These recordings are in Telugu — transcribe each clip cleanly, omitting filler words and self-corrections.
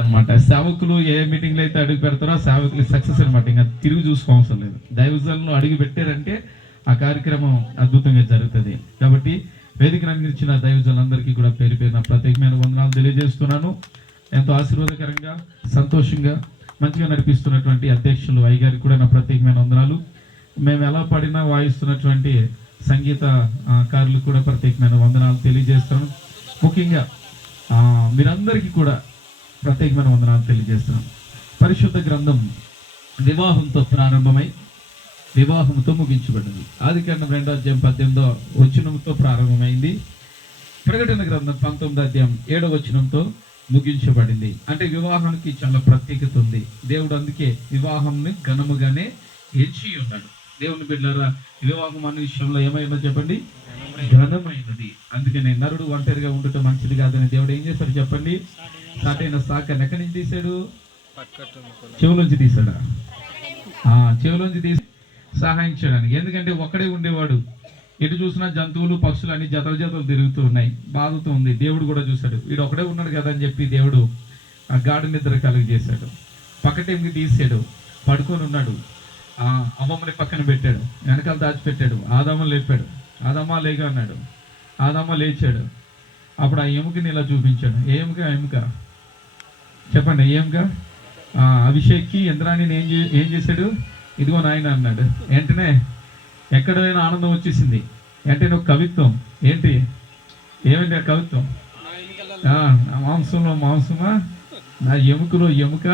అనమాట. సేవకులు ఏ మీటింగ్లో అయితే అడుగు పెడతారో సేవకులు సక్సెస్ అనమాట. ఇంకా తిరిగి చూసుకోవసరం లేదు. దైవజనులు అడుగు పెట్టారంటే ఆ కార్యక్రమం అద్భుతంగా జరుగుతుంది. కాబట్టి వేదికను అందించిన దైవజనులందరికీ కూడా పేరు పేరున ప్రత్యేకమైన వందనాలు తెలియజేస్తున్నాను. ఎంతో ఆశీర్వాదకరంగా సంతోషంగా మంచిగా నడిపిస్తున్నటువంటి అధ్యక్షులు అయ్య గారికి కూడా నా ప్రత్యేకమైన వందనాలు. మేము ఎలా పాడినా వాయిస్తున్నటువంటి సంగీత కారులకు కూడా ప్రత్యేకమైన వందనాలు తెలియజేస్తున్నాను. ముఖ్యంగా మీరందరికీ కూడా ప్రత్యేకమైన వందనాలు తెలియజేస్తున్నాం. పరిశుద్ధ గ్రంథం వివాహంతో ప్రారంభమై వివాహంతో ముగించబడింది. ఆదికాండం 2వ అధ్యాయం 18వ వచనంతో ప్రారంభమైంది. ప్రకటన గ్రంథం 19వ అధ్యాయం 7వ వచనంతో ముగించబడింది. అంటే వివాహానికి చాలా ప్రత్యేకత ఉంది. దేవుడు అందుకే వివాహంని ఘనముగానే ఎంచి ఉన్నాడు. దేవుని బిడ్డలారా, వివాహం అనే విషయంలో ఏమైందో చెప్పండి, ఘనమైనది. అందుకనే నరుడు ఒంటరిగా ఉండటం మంచిది కాదని దేవుడు ఏం చేశాడు చెప్పండి, సాటైన సాకని ఎక్కడి నుంచి తీశాడు, చెవులోంచి తీశాడా, చెవులోంచి తీసి సహాయం చేయడానికి. ఎందుకంటే ఒక్కడే ఉండేవాడు. ఎటు చూసినా జంతువులు పక్షులు అన్ని జతలు తిరుగుతూ ఉన్నాయి, బాధతో ఉంది. దేవుడు కూడా చూశాడు, వీడు ఒకడే ఉన్నాడు కదా అని చెప్పి దేవుడు ఆ గాఢ నిద్ర కలుగజేశాడు. పక్కటేమికి తీసాడు, పడుకొని ఉన్నాడు. అమ్మమ్మని పక్కన పెట్టాడు, వెనకాల దాచిపెట్టాడు. ఆదామ లేపాడు, ఆదామా లేగా అన్నాడు. ఆదామా లేచాడు. అప్పుడు ఆ ఎముకని ఇలా చూపించాడు. ఏ ఎముక? ఎముక చెప్పండి, ఏ ఎముక? అభిషేక్కి ఇంద్రాణి ఏం చేశాడు, ఇదిగో నాయన అన్నాడు. వెంటనే ఎక్కడైనా ఆనందం వచ్చేసింది. అంటే నువ్వు కవిత్వం ఏంటి, ఏమంటే ఆ కవిత్వం? మాంసంలో మాంసమా, నా ఎముకలో ఎముక,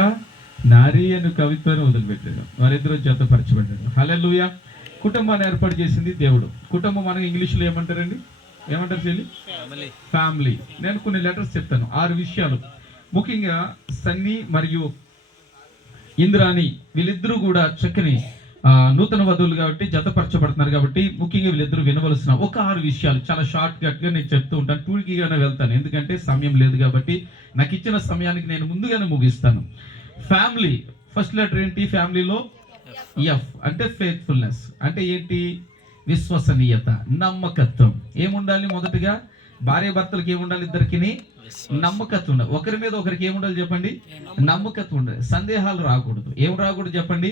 నారీ అని కవిత్వాన్ని వదిలిపెట్టాడు. వారిద్దరూ జతపరచబడ్డాడు. హల్లెలూయా. కుటుంబాన్ని ఏర్పాటు చేసింది దేవుడు. కుటుంబం మనకి ఇంగ్లీష్లో ఏమంటారండి, ఏమంటారు చెల్లి? ఫ్యామిలీ. నేను కొన్ని లెటర్స్ చెప్తాను, 6 విషయాలు. ముఖ్యంగా సన్నీ మరియు ఇంద్రాణి వీళ్ళిద్దరూ కూడా చక్కని నూతన వధువులు కాబట్టి జతపరచబడుతున్నారు. కాబట్టి ముఖ్యంగా వీళ్ళిద్దరూ వినవలసిన ఒక 6 విషయాలు చాలా షార్ట్ కట్గా నేను చెప్తూ ఉంటాను. టూల్కీగానే వెళ్తాను, ఎందుకంటే సమయం లేదు కాబట్టి. నాకు ఇచ్చిన సమయానికి నేను ముందుగానే ముగిస్తాను. ఫ్యామిలీ, ఫస్ట్ లెటర్ ఏంటి ఫ్యామిలీలో? ఎఫ్ అంటే ఫెయిత్ఫుల్నెస్. అంటే ఏంటి? విశ్వసనీయత, నమ్మకత్వం. ఏముండాలి? మొదటగా భార్య భర్తలకు ఏముండాలి? ఇద్దరికి నమ్మకత్వం ఉండాలి. ఒకరి మీద ఒకరికి ఏముండాలి చెప్పండి? నమ్మకత్వం ఉండాలి. సందేహాలు రాకూడదు. ఏం రాకూడదు చెప్పండి?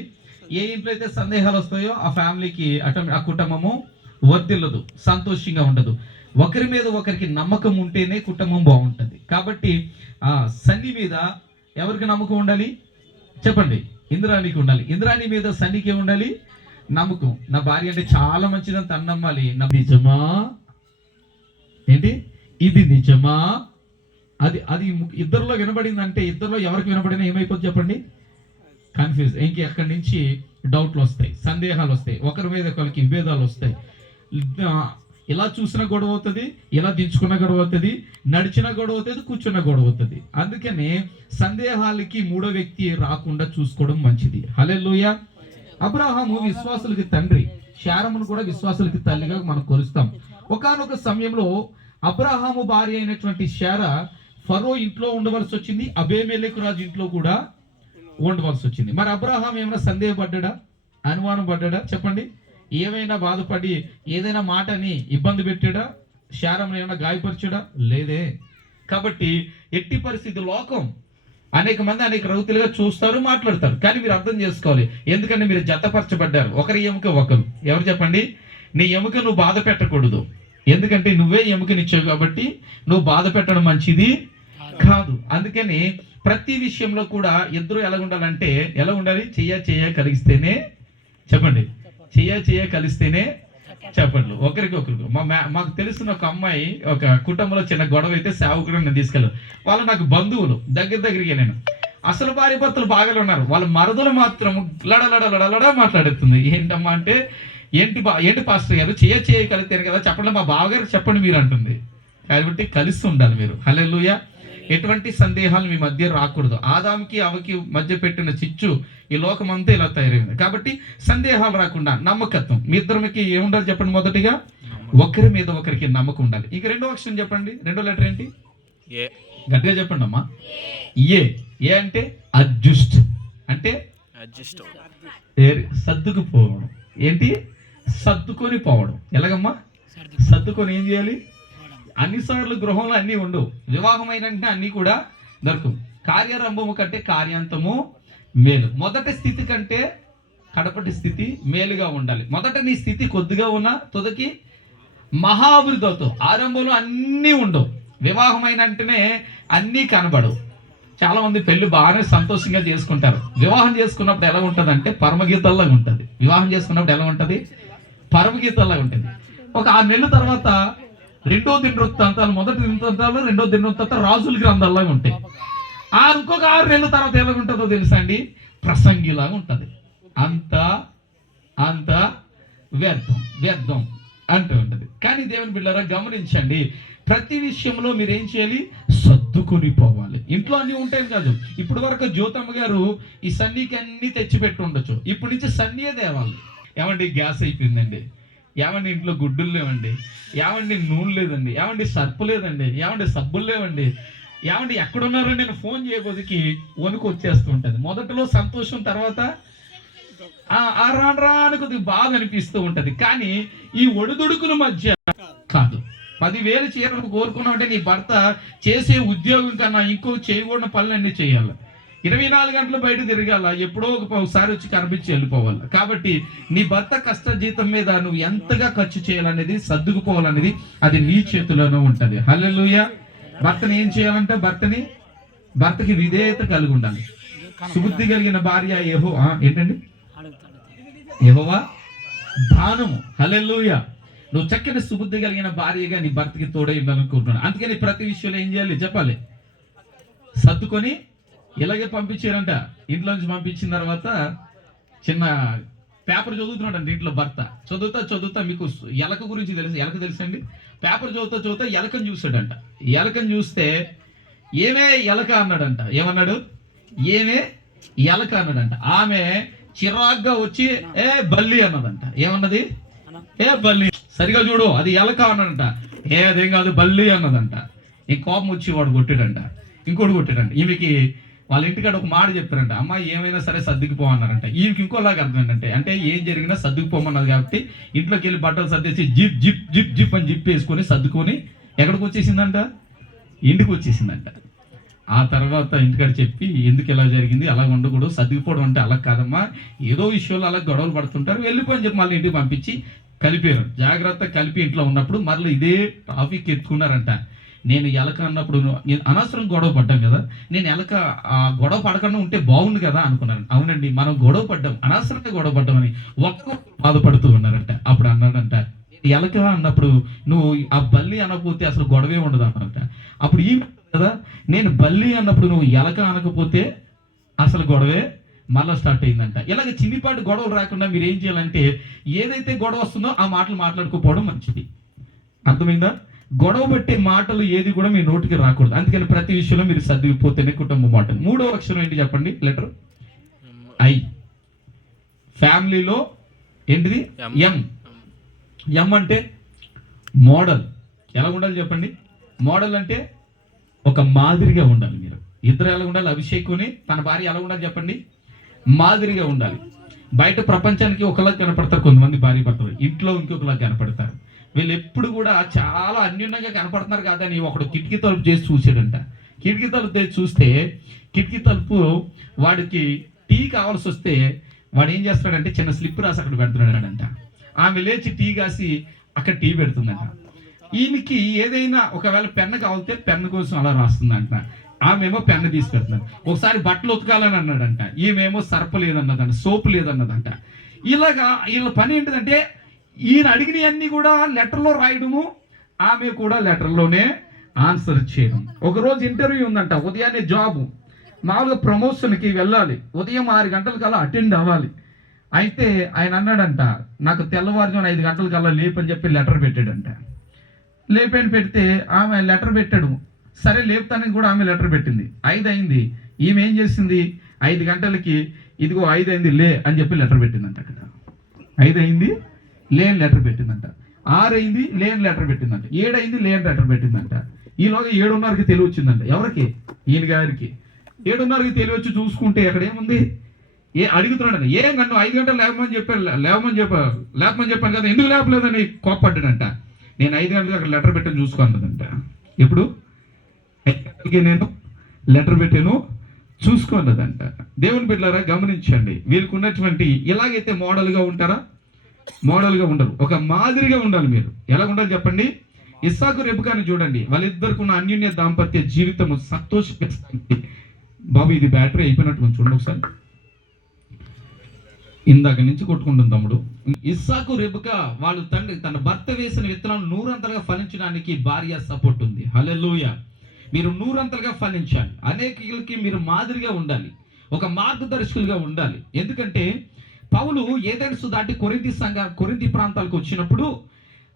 ఏ ఇంట్లో అయితే సందేహాలు వస్తాయో ఆ ఫ్యామిలీకి ఆ కుటుంబము వర్ధిల్లదు, సంతోషంగా ఉండదు. ఒకరి మీద ఒకరికి నమ్మకం ఉంటేనే కుటుంబం బాగుంటుంది. కాబట్టి సన్ని మీద ఎవరికి నమ్మకం ఉండాలి చెప్పండి? ఇంద్రాణికి ఉండాలి. ఇంద్రాణి మీద సన్నికి ఏముండాలి? నమ్మకం. నా భార్య అంటే చాలా మంచిదని తను నమ్మాలి. నిజమా? ఏంటి ఇది నిజమా? అది అది ఇద్దరిలో వినబడిందంటే, ఇద్దరిలో ఎవరికి వినబడినా ఏమైపోతుంది చెప్పండి? కన్ఫ్యూజ్. ఇంక అక్కడి నుంచి డౌట్లు వస్తాయి, సందేహాలు వస్తాయి, ఒకరి మీద ఒకరికి విభేదాలు వస్తాయి. ఇలా చూసిన గొడవ అవుతుంది, ఇలా దించుకున్న గొడవ అవుతుంది, నడిచిన గొడవ అవుతుంది, కూర్చున్న గొడవ అవుతుంది. అందుకనే సందేహాలకి 3వ వ్యక్తి రాకుండా చూసుకోవడం మంచిది. హల్లెలూయా. అబ్రహాము విశ్వాసులకి తండ్రి, శారమును కూడా విశ్వాసులకి తల్లిగా మనం కొలుస్తాం. ఒకానొక సమయంలో అబ్రహాము భార్య అయినటువంటి శారా ఫరో ఇంట్లో ఉండవలసి వచ్చింది, అబీమెలెకు రాజు ఇంట్లో కూడా ఉండవలసి వచ్చింది. మరి అబ్రహాం ఏమైనా సందేహపడ్డా, అనుమానం పడ్డా చెప్పండి? ఏమైనా బాధపడి ఏదైనా మాటని ఇబ్బంది పెట్టాడా? శారమును ఏమైనా గాయపరిచాడా? లేదే. కాబట్టి ఎట్టి పరిస్థితి లోకం అనేక మంది అనేక రౌతులుగా చూస్తారు, మాట్లాడతారు. కానీ మీరు అర్థం చేసుకోవాలి, ఎందుకంటే మీరు జతపరచబడ్డారు. ఒకరి ఎముక ఒకరు. ఎవరు చెప్పండి? నీ ఎముక నువ్వు బాధ పెట్టకూడదు, ఎందుకంటే నువ్వే ఎముకనిచ్చావు కాబట్టి నువ్వు బాధ పెట్టడం మంచిది కాదు. అందుకని ప్రతి విషయంలో కూడా ఇద్దరు ఎలా ఉండాలంటే, ఎలా ఉండాలి? చెయ్య కలిగిస్తేనే చెప్పండి, చెయ్య కలిస్తేనే చెప్పండి ఒకరికి ఒకరికి. మాకు తెలిసిన ఒక అమ్మాయి ఒక కుటుంబంలో చిన్న గొడవ అయితే సేవకుడు నేను తీసుకెళ్ళాను. వాళ్ళు నాకు బంధువులు, దగ్గరికి నేను. అసలు భార్య భర్తలు బాగానే ఉన్నారు, వాళ్ళ మరదలు మాత్రం లడలడ మాట్లాడుతుంది. ఏంటమ్మా అంటే, ఏంటి పాస్టర్ గారు చెయ్య కలిగితేనే కదా చెప్పండి, మా బావగారు చెప్పండి మీరు అంటుంది. కాబట్టి కలిసి ఉండాలి మీరు. హల్లెలూయా. ఎటువంటి సందేహాలు మీ మధ్య రాకూడదు. ఆదాంకి అవకి మధ్య పెట్టిన చిచ్చు ఈ లోకం అంతా ఇలా తయారైంది. కాబట్టి సందేహాలు రాకుండా నమ్మకత్వం. మీ ఇద్దరికి ఏముండాలి చెప్పండి? మొదటిగా ఒకరి మీద ఒకరికి నమ్మకం ఉండాలి. ఇక 2వ అక్షరం చెప్పండి, 2వ లెటర్ ఏంటి? ఏ. గట్టిగా చెప్పండి అమ్మా. ఏ అంటే అడ్జస్ట్. అంటే సర్దుకుపోవడం. ఏంటి? సర్దుకొని పోవడం. ఎలాగమ్మా? సర్దుకొని ఏం చేయాలి? అన్నిసార్లు గృహంలో అన్నీ ఉండవు. వివాహం అయినంటే అన్నీ కూడా దొరకవు. కార్యారంభము కంటే కార్యాంతము మేలు. మొదటి స్థితి కంటే కడపటి స్థితి మేలుగా ఉండాలి. మొదట నీ స్థితి కొద్దిగా ఉన్నా తుదకి మహాభివృద్ధి అవుతావు. ఆరంభంలో అన్నీ ఉండవు. వివాహమైన వెంటనే అన్నీ కనబడవు. చాలా మంది పెళ్లి బాగానే సంతోషంగా చేసుకుంటారు. వివాహం చేసుకున్నప్పుడు ఎలా ఉంటుంది అంటే పరమగీతల్లాగా ఉంటుంది. వివాహం చేసుకున్నప్పుడు ఎలా ఉంటుంది? పరమగీతల్లాగా ఉంటుంది. ఒక 6 నెలల తర్వాత రెండో దినవృత్తాంతాలు, మొదటి దినవృత్తాంతాలు, రెండో దినవృత్తాంతాలు రాజుల గ్రంథాల్లాగా ఉంటాయి. ఇంకొక 6 నెలల తర్వాత ఎలా ఉంటుందో తెలుసా అండి? ప్రసంగిలాగా ఉంటుంది. అంత వ్యర్థం వ్యర్థం అంటూ ఉంటుంది. కానీ దేవుని బిడ్డలారా గమనించండి, ప్రతి విషయంలో మీరు ఏం చేయాలి? సర్దుకొని పోవాలి. ఇంట్లో అన్నీ ఉంటాయి కాదు. ఇప్పుడు వరకు జ్యోతమ్మ గారు ఈ సన్నీకి అన్నీ తెచ్చిపెట్టి ఉండొచ్చు. ఇప్పటి నుంచి సన్నీయే తేవాలి. ఏమండి గ్యాస్ అయిపోయిందండి, ఏమండి ఇంట్లో గుడ్డులు లేవండి, ఏమండి నూనె లేదండి, ఏమండి సర్పు లేదండి, ఏమండి సబ్బులు లేవండి, ఏమండి ఎక్కడున్నారని నేను ఫోన్ చేయబోదికి వణుకు వచ్చేస్తూ ఉంటుంది. మొదట్లో సంతోషం, తర్వాత రాను కొద్దిగా బాగా అనిపిస్తూ ఉంటది. కానీ ఈ ఒడిదుడుకుల మధ్య కాదు. 10,000 చీరలు కోరుకున్నావు అంటే నీ భర్త చేసే ఉద్యోగం కన్నా ఇంకో చేయకూడని పనులన్నీ చేయాలి. 24 గంటలు బయట తిరగాల, ఎప్పుడో ఒకసారి వచ్చి కనిపించి వెళ్ళిపోవాలి. కాబట్టి నీ భర్త కష్ట జీతం మీద నువ్వు ఎంతగా ఖర్చు చేయాలనేది, సర్దుకుపోవాలనేది అది నీ చేతిలోనే ఉంటది. హల్లెలూయా. భర్తని ఏం చేయాలంటే భర్తకి విధేయత కలిగి ఉండాలి. సుబుద్ధి కలిగిన భార్య ఏంటండి? యెహోవా దానము. హల్లెలూయా. నువ్వు చక్కని సుబుద్ధి కలిగిన భార్యగా నీ భర్తకి తోడై ఉండాలనుకుంటున్నాను. అందుకని ప్రతి విషయంలో ఏం చేయాలి చెప్పాలి? సర్దుకొని. ఇలాగే పంపించారంట. ఇంట్లో నుంచి పంపించిన తర్వాత చిన్న పేపర్ చదువుతున్నాడంట ఇంట్లో భర్త. చదువుతా మీకు ఎలక గురించి తెలుసు. ఎలక తెలుసండి? పేపర్ చదువుతా ఎలకని చూసాడంట. ఎలకని చూస్తే ఏమే ఎలక అన్నాడంట. ఏమన్నాడు? ఏమే ఎలక అన్నాడంట. ఆమె చిరాగ్గా వచ్చి బల్లి అన్నదంట. ఏమన్నది? బల్లి. సరిగా చూడు, అది ఎలక అన్నాడంట. అదేం కాదు బల్లి అన్నదంట. ఈ కోపం వచ్చి వాడు కొట్టాడంట, ఇంకోటి కొట్టాడంట. ఈమెకి వాళ్ళ ఇంటికాడ ఒక మాట చెప్పారంట, అమ్మ ఏమైనా సరే సర్దుకుపోమన్నారంట. ఈమెకి ఇంకోలాగా అర్థమైందంటే, అంటే ఏం జరిగినా సర్దుకుపోమన్నది కాబట్టి ఇంట్లోకి వెళ్ళి బట్టలు సర్దేసి జిప్ జిప్ జిప్ జిప్ అని జిప్ వేసుకొని సర్దుకొని ఎక్కడికి వచ్చేసిందంట? ఇంటికి వచ్చేసిందంట. ఆ తర్వాత ఇంటికాడ చెప్పి ఎందుకు ఇలా జరిగింది, అలా ఉండకూడదు, సర్దుకుపోవడం అంటే అలా కాదమ్మా, ఏదో విషయంలో అలా గొడవలు పడుతుంటారు, వెళ్ళిపోని చెప్పి మళ్ళీ ఇంటికి పంపించి కలిపారు. జాగ్రత్త కలిపి ఇంట్లో ఉన్నప్పుడు మళ్ళీ ఇదే టాపిక్ ఎత్తుకున్నారంట. నేను ఎలక అన్నప్పుడు అనవసరం గొడవ పడ్డాం కదా, నేను ఎలక గొడవ పడకుండా ఉంటే బాగుంది కదా అనుకున్నాను. అవునండి, మనం గొడవ పడ్డాం, అనవసరంగా గొడవ పడ్డామని ఒక్క బాధపడుతూ ఉన్నారంట. అప్పుడు అన్నాడంట, ఎలక అన్నప్పుడు నువ్వు ఆ బల్లి అనకపోతే అసలు గొడవే ఉండదు అన్నారంట. అప్పుడు ఈ కదా, నేను బల్లి అన్నప్పుడు నువ్వు ఎలక అనకపోతే అసలు గొడవే మళ్ళీ స్టార్ట్ అయిందంట. ఇలాగ చిన్నిపాటి గొడవలు రాకుండా మీరు ఏం చేయాలంటే, ఏదైతే గొడవ వస్తుందో ఆ మాటలు మాట్లాడుకోపోవడం మంచిది. అర్థమైందా? గొడవ పెట్టే మాటలు ఏది కూడా మీ నోటికి రాకూడదు. అందుకని ప్రతి విషయంలో మీరు సర్దిపోతేనే కుటుంబ మాటలు. 3వ అక్షరం ఏంటి చెప్పండి? Letter I. ఫ్యామిలీలో ఏంటిది? ఎం. ఎం అంటే మోడల్. ఎలా ఉండాలి చెప్పండి? మోడల్ అంటే ఒక మాదిరిగా ఉండాలి. మీరు ఇద్దరు ఎలా ఉండాలి? అభిషేకుని తన భార్య ఎలా ఉండాలి చెప్పండి? మాదిరిగా ఉండాలి. బయట ప్రపంచానికి ఒకలా కనపడతారు కొంతమంది భార్య భర్తలు, ఇంట్లో ఇంకొకలా కనపడతారు. వీళ్ళు ఎప్పుడు కూడా చాలా అన్యూన్యంగా కనపడుతున్నారు కదా అని ఒకడు కిటికీ తలుపు చేసి చూసాడంట. కిటికీ తలుపు చేసి చూస్తే కిటికీ తలుపు వాడికి టీ కావాల్సి వస్తే వాడు ఏం చేస్తాడంటే చిన్న స్లిప్ రాసి అక్కడ పెడుతున్నాడంట. ఆమె లేచి టీ కాసి అక్కడ టీ పెడుతుందంట. ఈమెకి ఏదైనా ఒకవేళ పెన్ను కావాలితే పెన్ను కోసం అలా రాస్తుందంట. ఆమెమో పెన్ను తీసి పెడుతున్నాడు. ఒకసారి బట్టలు ఉతకాలని అన్నాడంట, ఈమెమో సర్ప లేదన్నదంట, సోపు లేదన్నదంట. ఇలాగా వీళ్ళ పని ఏంటిదంటే ఈయన అడిగినవన్నీ కూడా లెటర్లో రాయడము, ఆమె కూడా లెటర్లోనే ఆన్సర్ చేయడం. ఒకరోజు ఇంటర్వ్యూ ఉందంట, ఉదయాన్నే జాబు, మామూలుగా ప్రమోషన్కి వెళ్ళాలి, ఉదయం 6 గంటలకల్లా అటెండ్ అవ్వాలి. అయితే ఆయన అన్నాడంట, నాకు తెల్లవారుజామున 5 గంటలకల్లా లేపని చెప్పి లెటర్ పెట్టాడంట. లేపని పెడితే ఆమె లెటర్ పెట్టాడు. సరే లేపుతానికి కూడా ఆమె లెటర్ పెట్టింది. 5 అయింది. ఈమె ఏం చేసింది? 5 గంటలకి ఇదిగో 5 అయింది లే అని చెప్పి లెటర్ పెట్టిందంట. అక్కడ 5 అయింది లేని లెటర్ పెట్టిందంట. 6 అయింది లేని లెటర్ పెట్టిందంట. 7 అయింది లేని లెటర్ పెట్టిందంట. ఈలోగా 7:30కి తెలివి వచ్చిందంట. ఎవరికి? ఈయన గారికి. 7:30కి తెలివి వచ్చి చూసుకుంటే అక్కడ ఏముంది? అడుగుతున్నాడు, ఏం నన్ను 5 గంటలు లేవమని చెప్పాను కదా, ఎందుకు లేపలేదని కోప్పడ్డాడంట. నేను 5 గంటలకు అక్కడ లెటర్ పెట్టాను చూసుకున్నదంట. ఎప్పుడు? 5 గంటలకి నేను లెటర్ పెట్టాను చూసుకున్నదంట. దేవుని బిడ్డలారా గమనించండి, వీరికి ఉన్నటువంటి ఎలాగైతే మోడల్గా ఉంటారా, మోడల్గా ఉండరు, ఒక మాదిరిగా ఉండాలి. మీరు ఎలా ఉండాలి చెప్పండి? ఇస్సాకు రెబెకాను చూడండి, వాళ్ళిద్దరికి ఉన్న అన్యోన్య దాంపత్య జీవితము సంతోషిస్తుంది. బాబు ఇది బ్యాటరీ అయిపోయినట్టు చూడండి ఒకసారి, ఇందాక నుంచి కొట్టుకుంటుంది తమ్ముడు. ఇస్సాకు రెబెకా వాళ్ళ తండ్రి తన భర్త వేసిన విత్తనాలు 100 ఫలించడానికి భార్య సపోర్ట్ ఉంది. హల్లెలూయా. మీరు 100 ఫలించాలి, అనేకులకి మీరు మాదిరిగా ఉండాలి, ఒక మార్గదర్శకులుగా ఉండాలి. ఎందుకంటే పౌలు ఏథెన్సు దాటి కొరింథీ ప్రాంతాలకు వచ్చినప్పుడు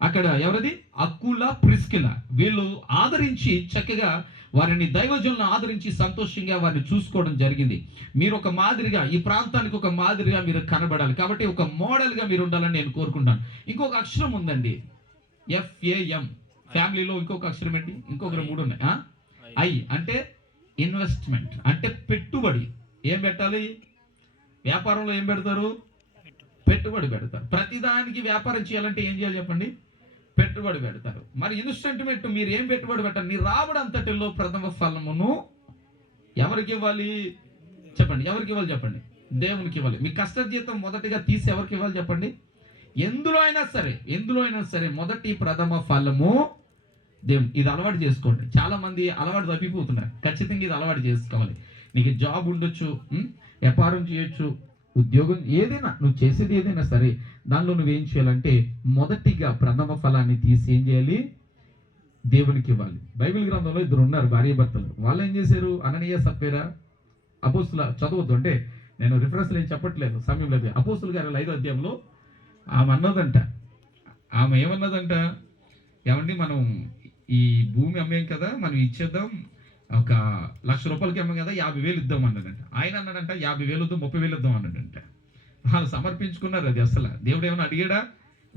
అక్కడ ఎవరిది అక్కులా ప్రిస్కిలా వీళ్ళు ఆదరించి చక్కగా వారిని దైవజనులను ఆదరించి సంతోషంగా వారిని చూసుకోవడం జరిగింది. మీరు ఒక మాదిరిగా ఈ ప్రాంతానికి ఒక మాదిరిగా మీరు కనబడాలి. కాబట్టి ఒక మోడల్గా మీరు ఉండాలని నేను కోరుకుంటాను. ఇంకొక అక్షరం ఉందండి, FAM. ఫ్యామిలీలో ఇంకొక అక్షరం ఏంటి? ఇంకొక 3 ఉన్నాయి. I అంటే ఇన్వెస్ట్మెంట్, అంటే పెట్టుబడి. ఏం పెట్టాలి? వ్యాపారంలో ఏం పెడతారు? పెట్టుబడి పెడతారు. ప్రతిదానికి వ్యాపారం చేయాలంటే ఏం చేయాలి చెప్పండి? పెట్టుబడి పెడతారు. మరి ఇన్వెస్ట్మెంట్ మీరు ఏం పెట్టుబడి పెట్టాలి? నీ రాబడంతటిలో ప్రథమ ఫలమును ఎవరికి ఇవ్వాలి చెప్పండి? ఎవరికి ఇవ్వాలి చెప్పండి? దేవునికి ఇవ్వాలి. మీ కష్టజీతం మొదటిగా తీసి ఎవరికి ఇవ్వాలి చెప్పండి? ఎందులో అయినా సరే మొదటి ప్రథమ ఫలము దేవుని. ఇది అలవాటు చేసుకోండి. చాలా మంది అలవాటు తప్పిపోతున్నారు. ఖచ్చితంగా ఇది అలవాటు చేసుకోవాలి. నీకు జాబ్ ఉండొచ్చు, వ్యాపారం చేయొచ్చు, ఉద్యోగం, ఏదైనా నువ్వు చేసేది ఏదైనా సరే దానిలో నువ్వేం చేయాలంటే మొదటిగా ప్రథమ ఫలాన్ని తీసి ఏం చేయాలి? దేవునికి ఇవ్వాలి. బైబిల్ గ్రంథంలో 2 ఉన్నారు భార్య భర్తలు. వాళ్ళు ఏం చేశారు? అననీయ సప్పేరా అపోస్తుల చదవద్దు అంటే నేను రిఫరెన్స్లు ఏం చెప్పట్లేదు, సమయం లేదు. అపోస్తుల గారు 5వ అధ్యాయంలో ఆమె ఏమన్నదంట? ఏమండి మనం ఈ భూమి అమ్మేం కదా, మనం ఇచ్చేద్దాం, ఒక ₹1,00,000 అమ్మాం కదా, 50,000 ఇద్దాం అన్నాడంట. ఆయన అన్నాడంట 50,000 వద్దు, 30,000 ఇద్దాం అన్నాడంట. వాళ్ళు సమర్పించుకున్నారు. అది అసలు దేవుడు ఏమైనా అడిగాడా?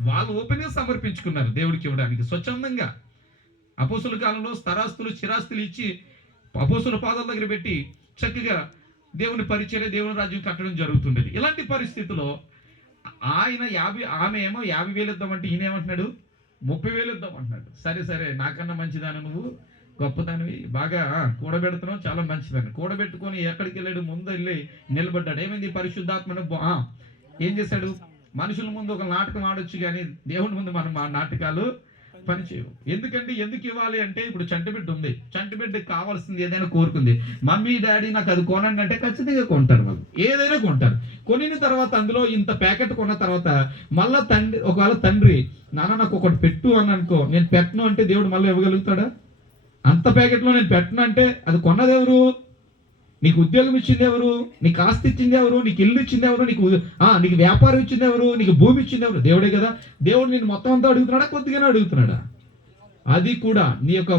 వాళ్ళు ఓపెన్గా సమర్పించుకున్నారు దేవుడికి ఇవ్వడానికి స్వచ్ఛందంగా. అపోస్తుల కాలంలో స్థిరాస్తులు చిరాస్తులు ఇచ్చి అపోస్తుల పాదాల దగ్గర పెట్టి చక్కగా దేవుని పరిచర్య, దేవుని రాజ్యం కట్టడం జరుగుతుండేది. ఇలాంటి పరిస్థితిలో ఆమె ఏమో 50,000 ఇద్దామంటే ఈయన ఏమంటున్నాడు? 30,000 ఇద్దాం అంటున్నాడు. సరే నాకన్నా మంచిదాన్ని, నువ్వు గొప్పదానివి, బాగా కూడబెడుతున్నావు, చాలా మంచిదాన్ని. కూడబెట్టుకొని ఎక్కడికి వెళ్ళాడు? ముందు వెళ్ళి నిలబడ్డాడు. ఏమైంది? పరిశుద్ధాత్మను ఏం చేశాడు? మనుషుల ముందు ఒక నాటకం ఆడొచ్చు, కానీ దేవుని ముందు మనం ఆ నాటకాలు పనిచేయవు. ఎందుకు ఇవ్వాలి అంటే, ఇప్పుడు చంటిబిడ్డ ఉంది, చంటిబిడ్డకి కావాల్సింది ఏదైనా కోరుకుంది, మమ్మీ డాడీ నాకు అది కొనండి అంటే ఖచ్చితంగా కొంటారు. వాళ్ళు ఏదైనా కొంటారు. కొనిన తర్వాత అందులో ఇంత ప్యాకెట్ కొన్న తర్వాత మళ్ళా ఒకవేళ తండ్రి నాన్న నాకు ఒకటి పెట్టు అని అనుకో, నేను పెట్టను అంటే దేవుడు మళ్ళీ ఇవ్వగలుగుతాడా? అంత ప్యాకెట్లో నేను పెట్టను అంటే అది కొన్నది ఎవరు? నీకు ఉద్యోగం ఇచ్చింది ఎవరు? నీకు ఆస్తి ఇచ్చింది ఎవరు? నీకు ఇల్లు ఇచ్చింది ఎవరు? నీకు వ్యాపారం ఇచ్చింది ఎవరు? నీకు భూమి ఇచ్చింది ఎవరు? దేవుడే కదా. దేవుడు నేను మొత్తం అంతా అడుగుతున్నాడా, కొద్దిగానే అడుగుతున్నాడా? అది కూడా నీ యొక్క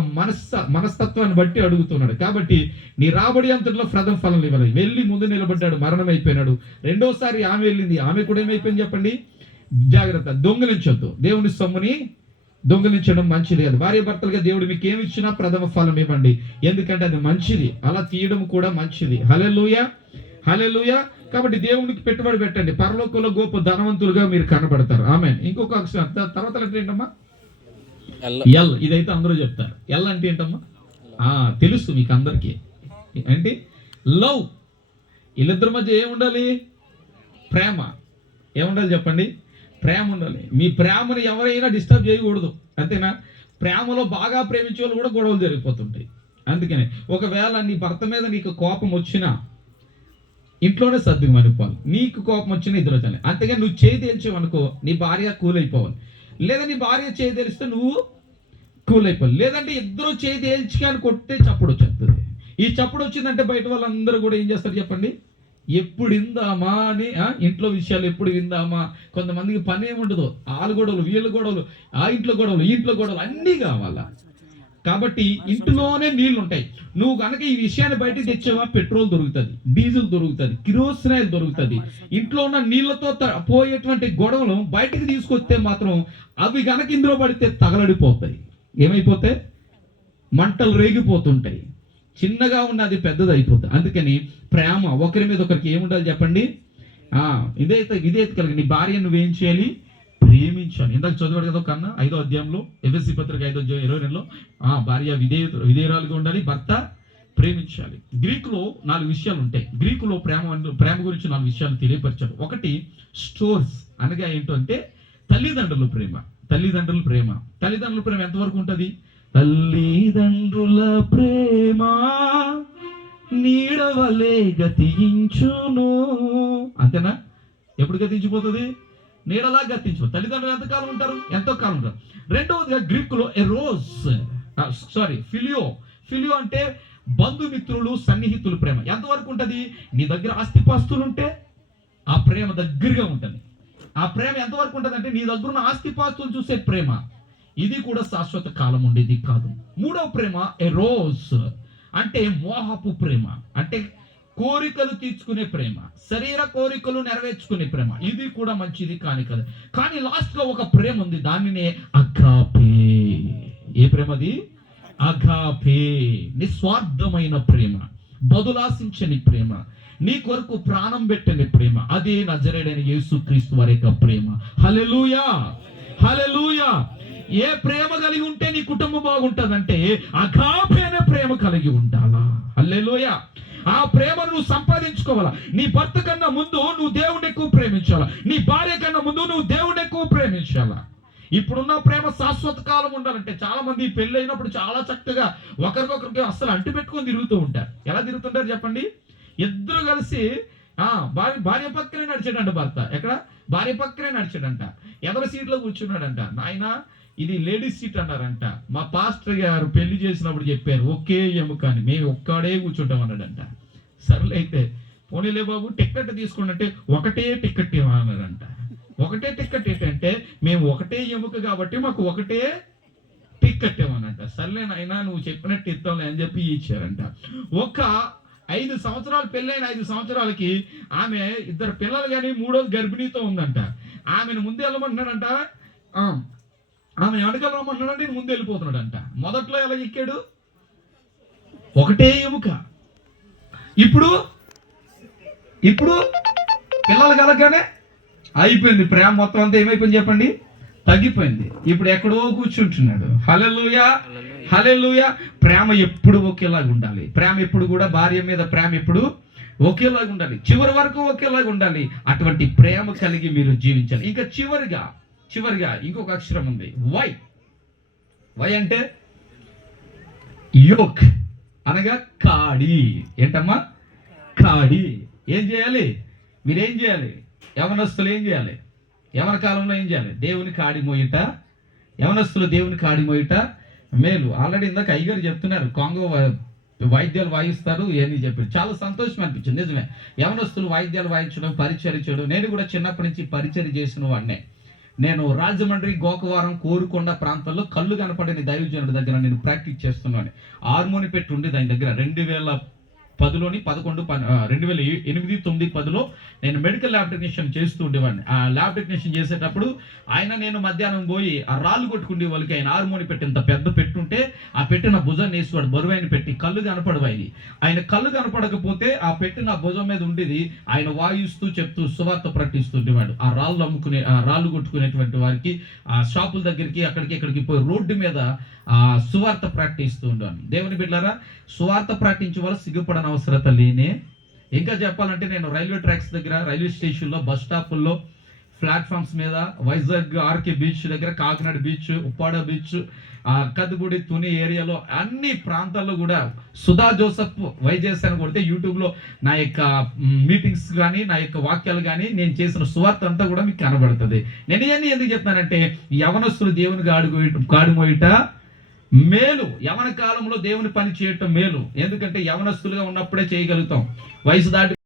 మనస్తత్వాన్ని బట్టి అడుగుతున్నాడు. కాబట్టి నీ రాబడి అంతట్లో ప్రథమ ఫలం ఇవ్వాలి. వెళ్ళి ముందు నిలబడ్డాడు, మరణం అయిపోయినాడు. రెండోసారి ఆమె వెళ్ళింది, ఆమె కూడా ఏమైపోయింది చెప్పండి? జాగ్రత్త, దొంగిలించొద్దు. దేవుని సొమ్ముని దొంగిలించడం మంచిది కాదు. భార్య భర్తలుగా దేవుడు మీకు ఏమి ఇచ్చినా ప్రథమ ఫలం ఇవ్వండి, ఎందుకంటే అది మంచిది. అలా తీయడం కూడా మంచిది. హల్లెలూయా, హల్లెలూయా. కాబట్టి దేవునికి పెట్టుబడి పెట్టండి, పరలోకంలో గొప్ప ధనవంతులుగా మీరు కనబడతారు. ఆమేన్. ఇంకొక అక్షరం తర్వాత ఏంటమ్మా? ఎల్. ఇదైతే అందరూ చెప్తారు. ఎల్ అంటే ఏంటమ్మా? తెలుసు మీకు అందరికీ. ఏంటి? లవ్. వీళ్ళిద్దరి మధ్య ఏముండాలి? ప్రేమ. ఏముండాలి చెప్పండి? ప్రేమ ఉండాలి. మీ ప్రేమను ఎవరైనా డిస్టర్బ్ చేయకూడదు, అంతేనా? ప్రేమలో బాగా ప్రేమించే వాళ్ళు కూడా గొడవలు జరిగిపోతుంటాయి. అందుకని ఒకవేళ నీ భర్త మీద నీకు కోపం వచ్చినా ఇంట్లోనే సర్దుకు మరిపోవాలి. నీకు కోపం వచ్చినా ఇద్దరు వచ్చాలి. అంతేగాని నువ్వు చేయి తేల్చావనుకో నీ భార్య కూల్ అయిపోవాలి, లేదా నీ భార్య చేయి తెలిస్తే నువ్వు కూల్ అయిపోవాలి. లేదంటే ఇద్దరు చేయి తేల్చుకొని కొట్టే చప్పుడు వచ్చేస్తుంది. ఈ చప్పుడు వచ్చిందంటే బయట వాళ్ళందరూ కూడా ఏం చేస్తారు చెప్పండి? ఎప్పుడు విందామా అని, ఇంట్లో విషయాలు ఎప్పుడు విందామా. కొంతమందికి పని ఏముండదు, వాళ్ళ గొడవలు, వీళ్ళ గొడవలు, ఆ ఇంట్లో గొడవలు, ఈ ఇంట్లో గొడవలు అన్నీ కావాలా. కాబట్టి ఇంట్లోనే నీళ్లు ఉంటాయి. నువ్వు కనుక ఈ విషయాన్ని బయటకు తెచ్చావా, పెట్రోల్ దొరుకుతుంది, డీజిల్ దొరుకుతుంది, కిరోసినాయిల్ దొరుకుతుంది. ఇంట్లో ఉన్న నీళ్లతో పోయేటువంటి గొడవలు బయటకు తీసుకొస్తే మాత్రం అవి కనుక ఇందులో పడితే తగలడిపోతాయి. ఏమైపోతాయి? మంటలు రేగిపోతుంటాయి. చిన్నగా ఉన్నది పెద్దది అయిపోతుంది. అందుకని ప్రేమ, ఒకరి మీద ఒకరికి ఏముండాలి చెప్పండి? విధేయత కలిగి నీ భార్య నువ్వేం చేయాలి? ప్రేమించాలి. ఇందాక చదివాడు కదా కన్నా 5వ అధ్యాయంలో, ఎఫెసీ పత్రిక 5వ అధ్యాయం 22లో భార్య విధేయురాలుగా ఉండాలి, భర్త ప్రేమించాలి. గ్రీకులో 4 విషయాలు ఉంటాయి. గ్రీకులో ప్రేమ గురించి 4 విషయాలు తెలియపరిచారు. ఒకటి స్టోర్స్, అనగా ఏంటంటే తల్లిదండ్రుల ప్రేమ. తల్లిదండ్రుల ప్రేమ ఎంతవరకు ఉంటుంది? తల్లిదండ్రుల ప్రేమ నీడవలే గతించును. అంతేనా? ఎప్పుడు గతించిపోతుంది? నీడలా గతించు. తల్లిదండ్రులు ఎంతకాలం ఉంటారు? ఎంతో కాలం ఉంటారు. రెండవదిగా గ్రీకులో ఫిలియో అంటే బంధుమిత్రులు, సన్నిహితుల ప్రేమ. ఎంతవరకు ఉంటుంది? నీ దగ్గర ఆస్తిపాస్తులు ఉంటే ఆ ప్రేమ దగ్గరగా ఉంటుంది. ఆ ప్రేమ ఎంతవరకు ఉంటుంది అంటే నీ దగ్గర ఉన్న ఆస్తిపాస్తులు చూసే ప్రేమ. ఇది కూడా శాశ్వత కాలం ఉండేది కాదు. మూడవ ప్రేమ ఎరోస్, అంటే మోహపు ప్రేమ, అంటే కోరికలు తీర్చుకునే ప్రేమ, శరీర కోరికలు నెరవేర్చుకునే ప్రేమ. ఇది కూడా మంచిది కాని కదా. కానీ లాస్ట్ లో ఒక ప్రేమ ఉంది, దానినే అగాపే. ఏ ప్రేమది? అగాపే, నిస్వార్థమైన ప్రేమ, బదులాశించని ప్రేమ, నీ కొరకు ప్రాణం పెట్టని ప్రేమ. అదే నజరేయుడైన యేసుక్రీస్తు వారి యొక్క ప్రేమ. హల్లెలూయా, హల్లెలూయా. ఏ ప్రేమ కలిగి ఉంటే నీ కుటుంబం బాగుంటుందంటే అగాపే అనే ప్రేమ కలిగి ఉండాలా. హల్లెలూయా. ఆ ప్రేమను నువ్వు సంపాదించుకోవాలా. నీ భర్త కన్నా ముందు నువ్వు దేవుడిని ఎక్కువ ప్రేమించాలా. నీ భార్య కన్నా ముందు నువ్వు దేవుడిని ఎక్కువ ప్రేమించాలా. ఇప్పుడున్న ప్రేమ శాశ్వత కాలం ఉండాలంటే చాలా మంది పెళ్లి అయినప్పుడు చాలా చక్కగా ఒకరికొకరికి అస్సలు అంటు పెట్టుకొని తిరుగుతూ ఉంటారు. ఎలా తిరుగుతుంటారు చెప్పండి? ఇద్దరు కలిసి భార్య పక్కనే నడిచాడంట భర్త. ఎక్కడ? భార్య పక్కనే నడిచాడంట. ఎదర సీట్లో కూర్చున్నాడంట. నాయన ఇది లేడీస్ సీట్ అన్నారంట. మా పాస్టర్ గారు పెళ్లి చేసినప్పుడు చెప్పారు, ఒకే ఎముక అని, మేము ఒక్కడే కూర్చుంటాం అన్నాడంట. సర్లే అయితే పోనీలే బాబు టికెట్ తీసుకోండి అంటే ఒకటే టికెట్ ఇవ్వన్నాడంట. ఒకటే టికెట్ ఏంటంటే మేము ఒకటే ఎముక కాబట్టి మాకు ఒకటే టికెట్ ఇవ్వనంట. సర్లే నాయనా నువ్వు చెప్పినట్టు ఇద్దాంలే అని చెప్పి ఇచ్చారంట. ఒక 5 సంవత్సరాలు పెళ్ళైన 5 సంవత్సరాలకి ఆమె 2 పిల్లలు కానీ 3వ గర్భిణీతో ఉందంట. ఆమెను ముందు వెళ్ళమంటున్నాడంట, ఆమె వెనకాల రమ్మన్నాడంటే ముందు వెళ్ళిపోతున్నాడంట. మొదట్లో ఎలా ఎక్కాడు? ఒకటే ఎముక. ఇప్పుడు పిల్లలు కలగానే అయిపోయింది. ప్రేమ మొత్తం అంతా ఏమైపోయింది చెప్పండి? తగ్గిపోయింది. ఇప్పుడు ఎక్కడో కూర్చుంటున్నాడు. హల్లెలూయా, హల్లెలూయా. ప్రేమ ఎప్పుడు ఒకేలాగా ఉండాలి. ప్రేమ ఎప్పుడు కూడా భార్య మీద ప్రేమ ఎప్పుడు ఒకేలాగా ఉండాలి. చివరి వరకు ఒకేలాగా ఉండాలి. అటువంటి ప్రేమ కలిగి మీరు జీవించాలి. ఇంకా చివరిగా ఇంకొక అక్షరం ఉంది, వై అంటే యోక్, అనగా కాడి. ఏంటమ్మా? కాడి. ఏం చేయాలి? మీరేం చేయాలి? యవనస్తులు ఏం చేయాలి? యవన కాలంలో ఏం చేయాలి? దేవుని కాడి మోయుట. యవనస్తులు దేవుని కాడి మోయుట మేలు. ఆల్రెడీ ఇందాక అయ్యగారు చెప్తున్నారు, కాంగో వాయిద్యాలు వాయిస్తారు అని చెప్పారు. చాలా సంతోషం అనిపించింది. నిజమే, యవనస్తులు వాయిద్యాలు వాయించడం, పరిచర్య చేయడం. నేను కూడా చిన్నప్పటి నుంచి పరిచర్య చేసిన వాడినే. నేను రాజమండ్రి, గోకవరం, కోరుకొండ ప్రాంతాల్లో కళ్ళు కనపడని దైవజనుడి దగ్గర నేను ప్రాక్టీస్ చేస్తున్నాను. హార్మోని పెట్టి ఉండేది ఆయన దగ్గర. 2008-10లో నేను మెడికల్ ల్యాబ్ టెక్నీషియన్ చేస్తూ ఉండేవాడిని. ఆ ల్యాబ్ టెక్నీషియన్ చేసేటప్పుడు నేను మధ్యాహ్నం పోయి ఆ రాళ్ళు కొట్టుకునే వాళ్ళకి ఆయన హార్మోని పెట్టి ఇంత పెద్ద పెట్టుంటే ఆ పెట్టి నా భుజాన్ని వేసేవాడు. బరువైన పెట్టి, కళ్ళు కనపడవాయి. ఆయన కళ్ళు కనపడకపోతే ఆ పెట్టి నా భుజం మీద ఉండేది. ఆయన వాయిస్తూ చెప్తూ సువార్త ప్రకటిస్తుండేవాడు. ఆ రాళ్ళు కొట్టుకునేటువంటి వారికి ఆ షాపుల దగ్గరికి ఇక్కడికి పోయి రోడ్డు మీద ఆ సువార్త ప్రకటిస్తూ ఉండేవాడిని. దేవుని బిడ్డలారా, సువార్త ప్రకటించే వాళ్ళు సిగ్గుపడని అవసరత లేనే. ఇంకా చెప్పాలంటే నేను రైల్వే ట్రాక్స్ దగ్గర, రైల్వే స్టేషన్లో, బస్ స్టాపుల్లో, ప్లాట్ఫామ్స్ మీద, వైజాగ్ ఆర్కే బీచ్ దగ్గర, కాకినాడ బీచ్, ఉప్పాడ బీచ్, కదుగుడి, తుని ఏరియాలో అన్ని ప్రాంతాల్లో కూడా సుధా జోసెఫ్ వైజేస్ అని కొడితే యూట్యూబ్లో నా యొక్క మీటింగ్స్ కానీ, నా యొక్క వాక్యాలు కానీ, నేను చేసిన సువార్త అంతా కూడా మీకు కనబడుతుంది. నేను ఇవన్నీ ఎందుకు చెప్తానంటే యవనస్తులు దేవుని గాడిమోయుట మేలు. యవన కాలంలో దేవుని పని చేయటం మేలు. ఎందుకంటే యవనస్తులుగా ఉన్నప్పుడే చేయగలుగుతాం. వయసు దాటి